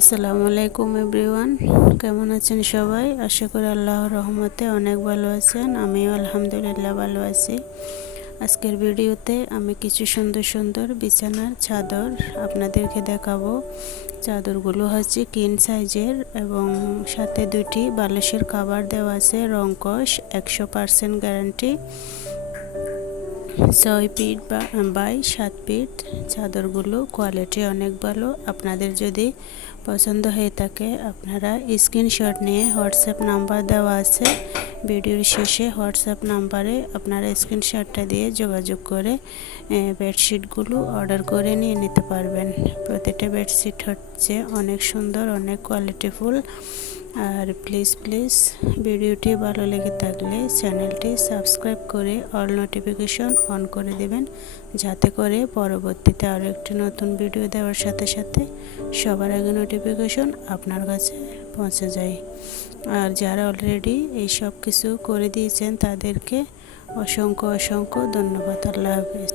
আসসালামু আলাইকুম এভরিওয়ান, কেমন আছেন সবাই? আশা করি আল্লাহর রহমতে অনেক ভালো আছেন। আমিও আলহামদুলিল্লাহ ভালো আছি। আজকের ভিডিওতে আমি কিছু সুন্দর সুন্দর বিছানার চাদর আপনাদেরকে দেখাবো। চাদরগুলো হচ্ছে কিং সাইজের এবং সাথে দুটি বালিশের কভার দেওয়া আছে। রংকশ 100% গ্যারান্টি। 6 ফিট বাই 7 ফিট চাদরগুলো কোয়ালিটি অনেক ভালো। আপনাদের যদি পছন্দ হয়ে থাকে আপনারা স্ক্রিনশট নিয়ে হোয়াটসঅ্যাপ নাম্বার দেওয়া আছে ভিডিওর শেষে। হোয়াটসঅ্যাপ নাম্বারে আপনারা স্ক্রিনশটটা দিয়ে যোগাযোগ করে বেডশিটগুলো অর্ডার করে নিয়ে নিতে পারবেন। প্রতিটা বেডশিট হচ্ছে অনেক সুন্দর, অনেক কোয়ালিটিফুল। আর প্লিজ ভিডিওটি ভালো লেগে থাকলে চ্যানেলটি সাবস্ক্রাইব করে অল নোটিফিকেশন অন করে দেবেন, যাতে করে পরবর্তীতে আরও একটি নতুন ভিডিও দেওয়ার সাথে সাথে সবার আগে নোটিফিকেশন আপনার কাছে পৌঁছে যায়। আর যারা অলরেডি এই সব কিছু করে দিয়েছেন তাদেরকে অসংখ্য ধন্যবাদ। আল্লাহ হাফেজ।